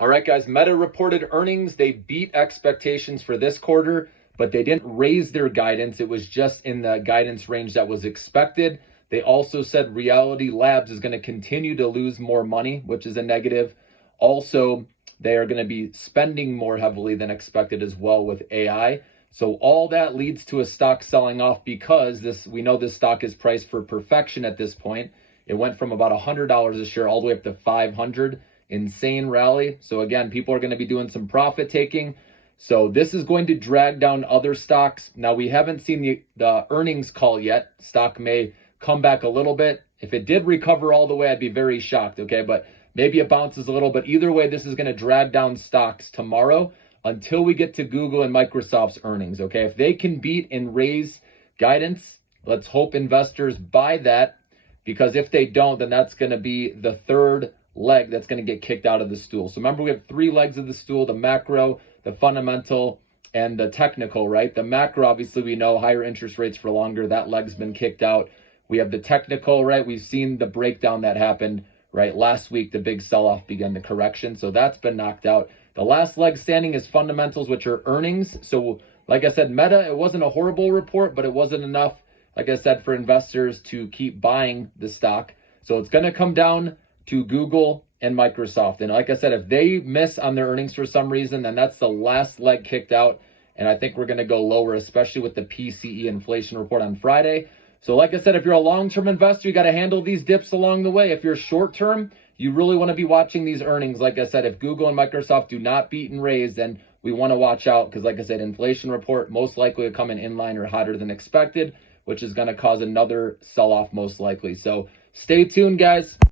All right, guys, Meta reported earnings. They beat expectations for this quarter, but they didn't raise their guidance. It was just in the guidance range that was expected. They also said Reality Labs is going to continue to lose more money, which is a negative. Also, they are going to be spending more heavily than expected as well with AI. So all that leads to a stock selling off because we know this stock is priced for perfection at this point. It went from about $100 a share all the way up to $500. Insane rally. So again, people are going to be doing some profit taking. So this is going to drag down other stocks. Now, we haven't seen the earnings call yet. Stock may come back a little bit. If it did recover all the way, I'd be very shocked, okay? But maybe it bounces a little bit. Either way, this is going to drag down stocks tomorrow until we get to Google and Microsoft's earnings, okay? If they can beat and raise guidance, let's hope investors buy that, because if they don't, then that's going to be the third leg that's going to get kicked out of the stool. So remember, we have three legs of the stool: the macro, the fundamental, and the technical, right? The macro, obviously, we know higher interest rates for longer. That leg's been kicked out. We have the technical, right? We've seen the breakdown that happened, right? Last week, the big sell-off began, the correction. So that's been knocked out. The last leg standing is fundamentals, which are earnings. So like I said, Meta, it wasn't a horrible report, but it wasn't enough, like I said, for investors to keep buying the stock. So it's going to come down to Google and Microsoft. And like I said, if they miss on their earnings for some reason, then that's the last leg kicked out. And I think we're going to go lower, especially with the PCE inflation report on Friday. So like I said, if you're a long-term investor, you got to handle these dips along the way. If you're short-term, you really want to be watching these earnings. Like I said, if Google and Microsoft do not beat and raise, then we want to watch out, because like I said, inflation report most likely to come in line or hotter than expected, which is going to cause another sell-off most likely. So stay tuned, guys.